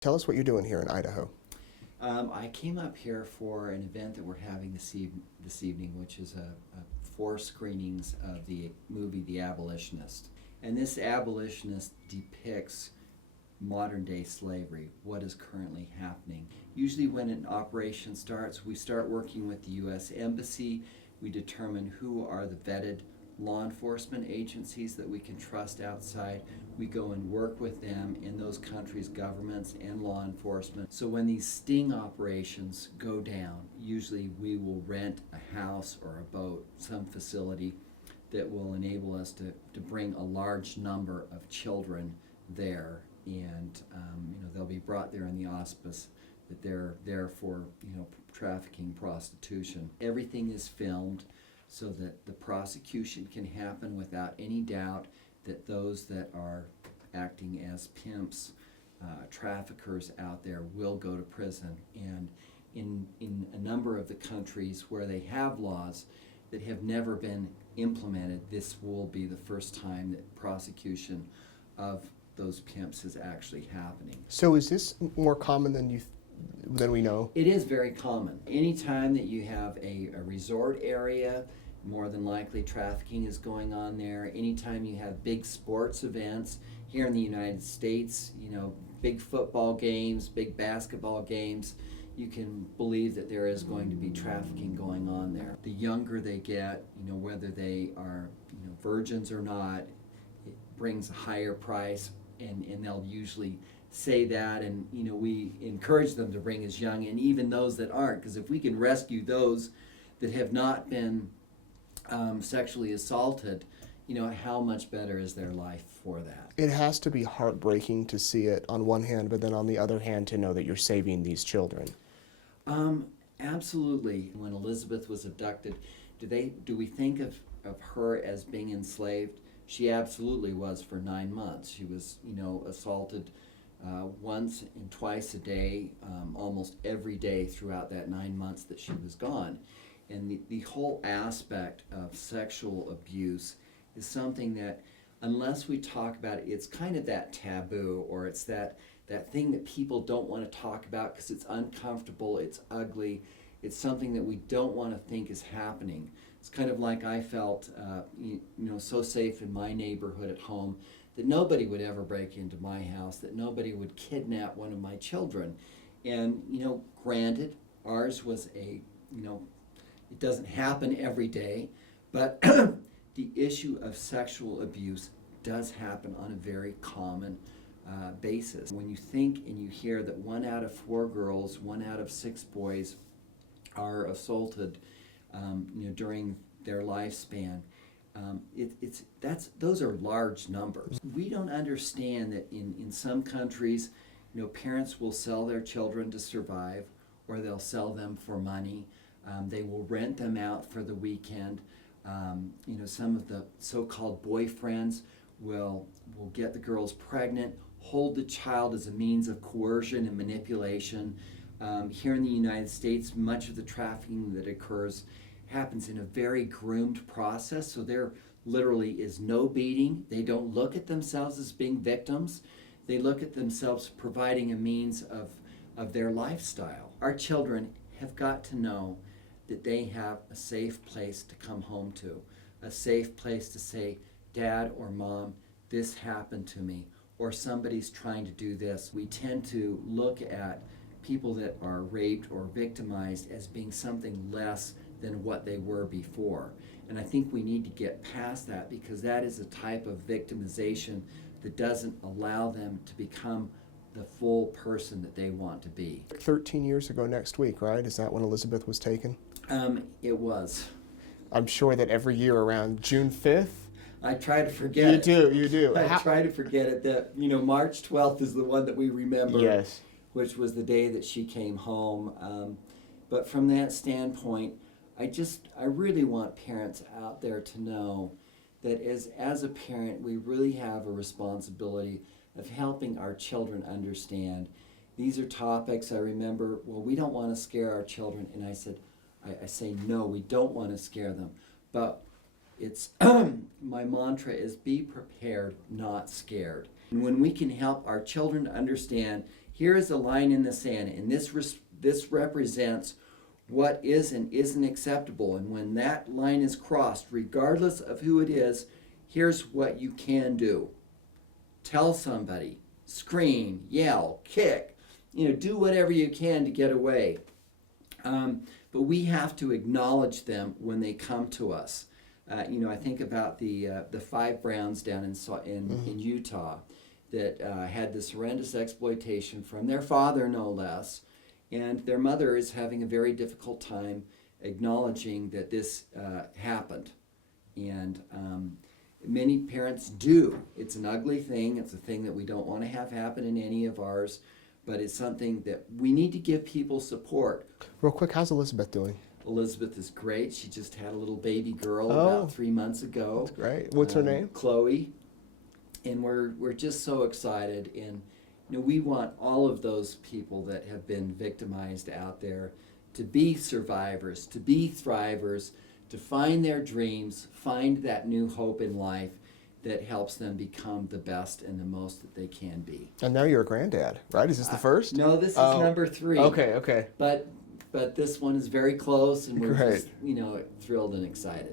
Tell us what you're doing here in Idaho. I came up here for an event that we're having this evening, which is a 4 screenings of the movie The Abolitionist. And this Abolitionist depicts modern day slavery, what is currently happening. Usually when an operation starts, we start working with the U.S. Embassy. We determine who are the vetted law enforcement agencies that we can trust outside. We go and work with them in those countries' governments and law enforcement. So when these sting operations go down, usually we will rent a house or a boat, some facility that will enable us to bring a large number of children there, and they'll be brought there in the auspice that they're there for trafficking, prostitution. Everything is filmed so that the prosecution can happen without any doubt that those that are acting as pimps, traffickers out there will go to prison. And in a number of the countries where they have laws that have never been implemented, this will be the first time that prosecution of those pimps is actually happening. So is this more common than we know? It is very common. Anytime that you have a resort area, more than likely trafficking is going on there. Anytime you have big sports events here in the United States, big football games, big basketball games, you can believe that there is going to be trafficking going on there. The younger they get, whether they are virgins or not, it brings a higher price, and they'll usually say that, and we encourage them to bring as young, and even those that aren't, because if we can rescue those that have not been sexually assaulted, how much better is their life for that? It has to be heartbreaking to see it on one hand, but then on the other hand to know that you're saving these children. Absolutely. When Elizabeth was abducted, do we think of her as being enslaved? She absolutely was for 9 months. She was, assaulted once and twice a day, almost every day throughout that 9 months that she was gone. And the whole aspect of sexual abuse is something that, unless we talk about it, it's kind of that taboo, or it's that thing that people don't want to talk about because it's uncomfortable, it's ugly, it's something that we don't want to think is happening. It's kind of like I felt, so safe in my neighborhood at home that nobody would ever break into my house, that nobody would kidnap one of my children. And, granted, ours was it doesn't happen every day, but the issue of sexual abuse does happen on a very common basis. When you think and you hear that 1 out of 4 girls, 1 out of 6 boys are assaulted during their lifespan, those are large numbers. We don't understand that in some countries, parents will sell their children to survive, or they'll sell them for money. They will rent them out for the weekend. Some of the so-called boyfriends will get the girls pregnant, hold the child as a means of coercion and manipulation. Here in the United States, much of the trafficking that occurs happens in a very groomed process, so there literally is no beating. They don't look at themselves as being victims. They look at themselves providing a means of their lifestyle. Our children have got to know that they have a safe place to come home to, a safe place to say, Dad or Mom, this happened to me, or somebody's trying to do this. We tend to look at people that are raped or victimized as being something less than what they were before. And I think we need to get past that, because that is a type of victimization that doesn't allow them to become the full person that they want to be. 13 years ago next week, right? Is that when Elizabeth was taken? It was. I'm sure that every year around June 5th, I try to forget it. You do. I try to forget it, that, March 12th is the one that we remember. Yes. Which was the day that she came home. But from that standpoint, I really want parents out there to know that as a parent, we really have a responsibility of helping our children understand. These are topics I remember, we don't want to scare our children. And I say, no, we don't want to scare them. But it's my mantra is be prepared, not scared. And when we can help our children to understand, here is a line in the sand, and this represents what is and isn't acceptable. And when that line is crossed, regardless of who it is, here's what you can do. Tell somebody, scream, yell, kick, do whatever you can to get away. But we have to acknowledge them when they come to us. I think about the 5 Browns down in Utah that had this horrendous exploitation from their father, no less, and their mother is having a very difficult time acknowledging that this happened. And many parents do. It's an ugly thing. It's a thing that we don't want to have happen in any of ours, but it's something that we need to give people support. Real quick, how's Elizabeth doing? Elizabeth is great. She just had a little baby girl Oh. about 3 months ago. That's great. What's her name? Chloe. And we're just so excited. And we want all of those people that have been victimized out there to be survivors, to be thrivers, to find their dreams, find that new hope in life that helps them become the best and the most that they can be. And now you're a granddad, right? Is this the first? No, this is number 3. Okay. But this one is very close, and we're Great. just, thrilled and excited.